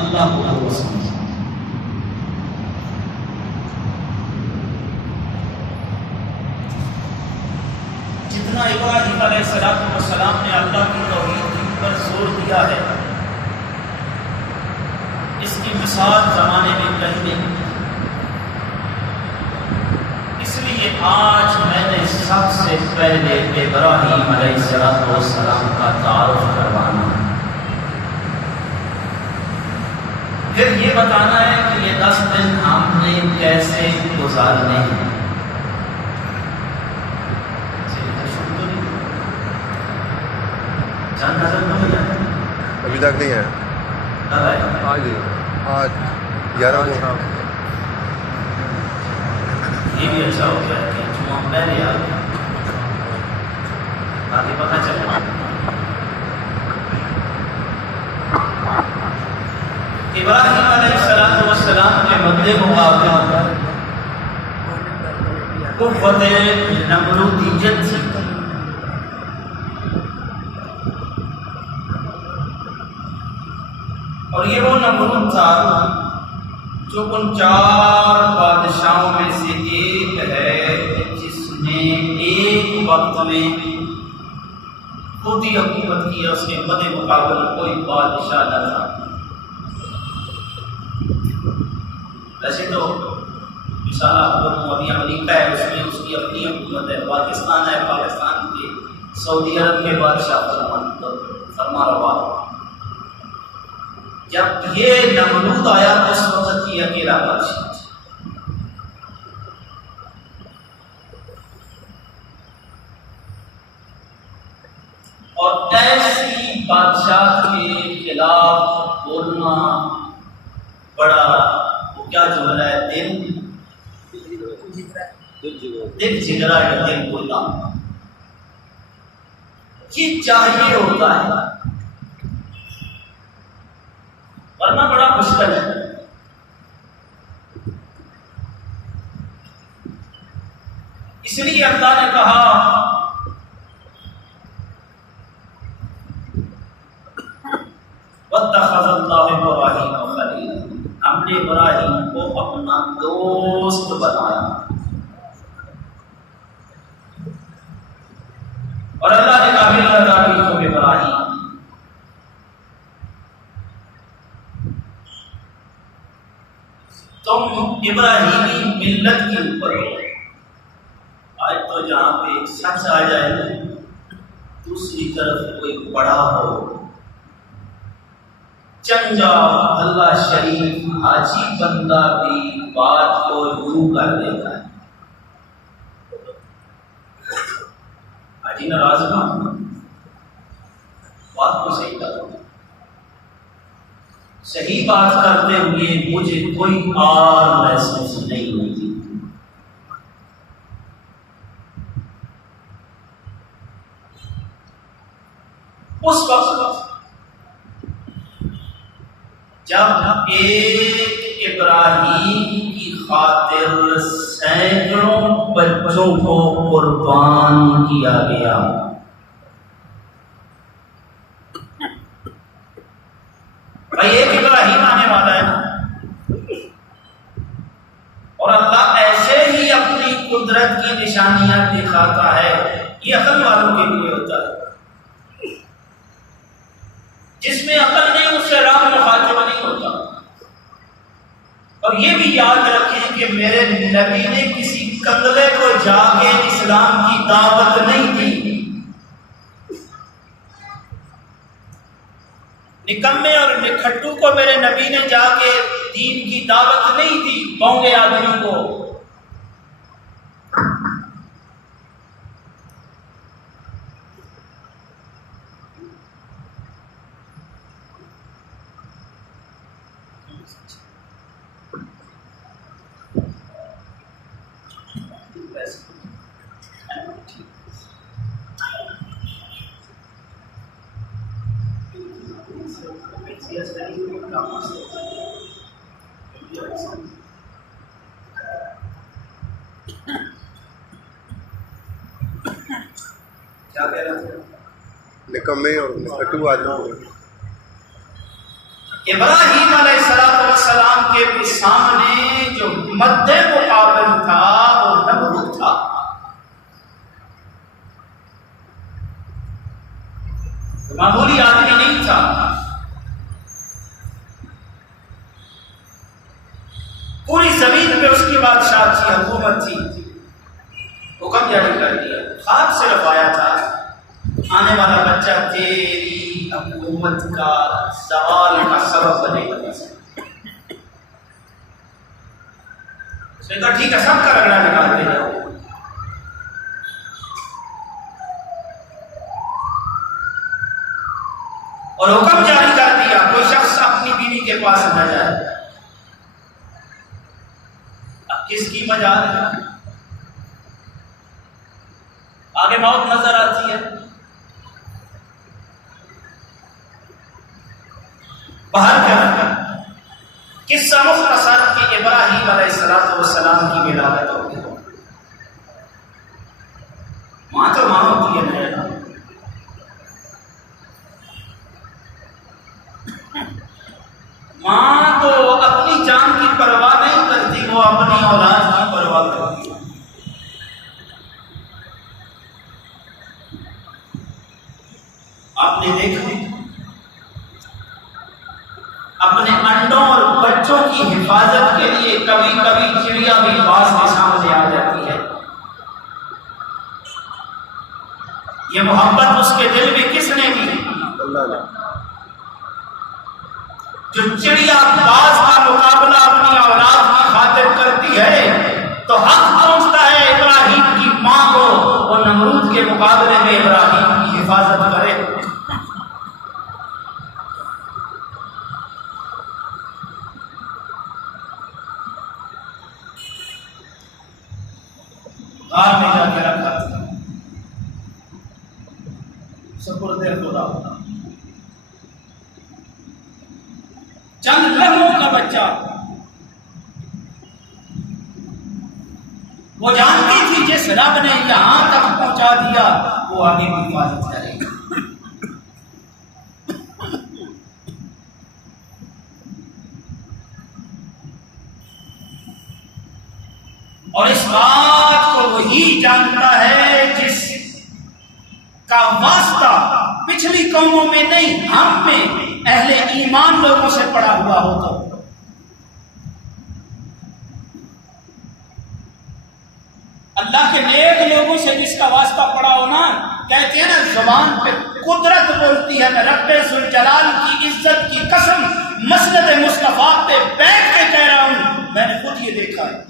اللہ کو وہ سمجھ. جتنا ابراہیم علیہ السلام نے اللہ کی توحید پر زور دیا ہے، اس کی مثال زمانے میں کہیں نہیں. اس لیے آج میں نے سب سے پہلے ابراہیم علیہ السلام کا تعارف کروانا ہے، پھر یہ بتانا ہے کہ یہ 10 دن ہم نے کیسے گزارنے ہیں. ابھی تک نہیں ہے. آج 11 کو. یہ بھی اچھا ہو گیا کہ جمعہ پہلے آ گیا تاکہ پتہ چلے. ابراہیم علیہ السلام کے مد مقابل قوت نمرودیت تھی. اور یہ وہ نمرود تھا جو ان 4 بادشاہوں میں سے ایک ہے جس نے ایک وقت میں خود ہی حکومت کی. اس کے مد مقابل کوئی بادشاہ نہ تھا. ویسے تو مثال ابھی امریکہ ہے، اس میں اس کی اپنی حکومت ہے. پاکستان ہے، پاکستان کے سعودی عرب کے بادشاہ فرما روا. جب یہ نمرود آیا اس وقت کی اکیلا بادشاہ تھا. اور ایسی بادشاہ کے خلاف بولنا بڑا وہ کیا جملہ ہے، دل جگرا یا دل بولا، یہ چاہیے ہوتا ہے، ورنہ بڑا مشکل ہے. اس لیے اللہ نے کہا وَاتَّخَذَ اللَّهُ إِبْرَاهِيمَ خَلِيلًا، ہم نے ابراہیم کو اپنا دوست بنایا. اور اللہ نے کہا مِلَّةَ أَبِيكُمْ إِبْرَاهِيمَ، تم ابراہیمی ملت کے اوپر ہو. آج تو جہاں پہ ایک سچ آ جائے دوسری طرف کوئی بڑا ہو، چنگا اللہ شریف حاجی بندہ بھی بات کو یوں کر دیتا ہے. حاجی ناراض نہ ہو، بات کو صحیح کرو. صحیح بات کرتے ہوئے مجھے کوئی آر محسوس نہیں ہوتی. اس وقت جب ایک ابراہیم کی خاطر سینکڑوں بچوں کو قربان کیا گیا، ایک ابراہیم آنے والا ہے نا. اور اللہ ایسے ہی اپنی قدرت کی نشانیاں دکھاتا ہے. یہ عقل والوں کے لیے ہوتا ہے. جس میں عقل نہیں اس سے راہ مخاطبہ نہیں ہوتا. اور یہ بھی یاد رکھیں کہ میرے نبی نے کسی کنگلے کو جا کے اسلام کی دعوت نہیں دی. نکمے اور نکھٹو کو میرے نبی نے جا کے دین کی دعوت نہیں دی، بونگے آدمی کو. نکمے اور نکھٹو آدمی. ابراہیم علیہ والسلام کے بھی سامنے جو مد مقابل تھا وہ نمرود تھا. معمولی آدمی نہیں تھا. پوری زمین پہ اس کی بادشاہ تھی، حکومت تھی. حکم جاری کر دیا، خواب صرف آیا تھا آنے والا بچہ تیری حکومت کا زوال کا سبب بنے گا. اس نے کہا ٹھیک ہے، سب کا رگڑا نکال دے جاؤ. اور حکم جاری کر دیا کوئی شخص اپنی بیوی کے پاس نہ جائے. اب کس کی مجال ہے؟ آگے موت نظر آتی ہے. باہر کیا قصہ مختصر کہ ابراہیم علیہ السلام کی ولادت ہوگی. ماں تو ماں ہوتی ہے نا. ماں تو اپنی جان کی پرواہ نہیں کرتی، وہ اپنی اولاد کی پرواہ کرتی ہے. آپ نے دیکھا اپنے انڈوں اور بچوں کی حفاظت کے لیے کبھی کبھی چڑیا بھی باز کے سامنے آ جاتی ہے. یہ محبت اس کے دل میں کس نے دی؟ اللہ نے. جو چڑیا باز کا مقابلہ اپنی اولاد کی خاطر کرتی ہے تو حق پہنچتا ہے ابراہیم کی ماں کو اور نمرود کے مقابلے میں ابراہیم کی حفاظت کرے. غار میں جا کے رکھا تھا سپرد خدا. چند لمحوں کا بچہ، وہ جانتی تھی جس رب نے یہاں تک پہنچا دیا وہ آگے بھی حفاظت کرے گا. اور اس بات کو وہی جانتا ہے جس کا واسطہ پچھلی قوموں میں نہیں ہم میں اہل ایمان لوگوں سے پڑا ہوا ہو. تو اللہ کے نیک لوگوں سے جس کا واسطہ پڑا ہو نا، کہتے ہیں نا زبان پہ قدرت بولتی ہے. میں رب ذوالجلال کی عزت کی قسم مسجد مصطفیٰ پہ بیٹھ کے کہہ رہا ہوں، میں نے خود یہ دیکھا ہے.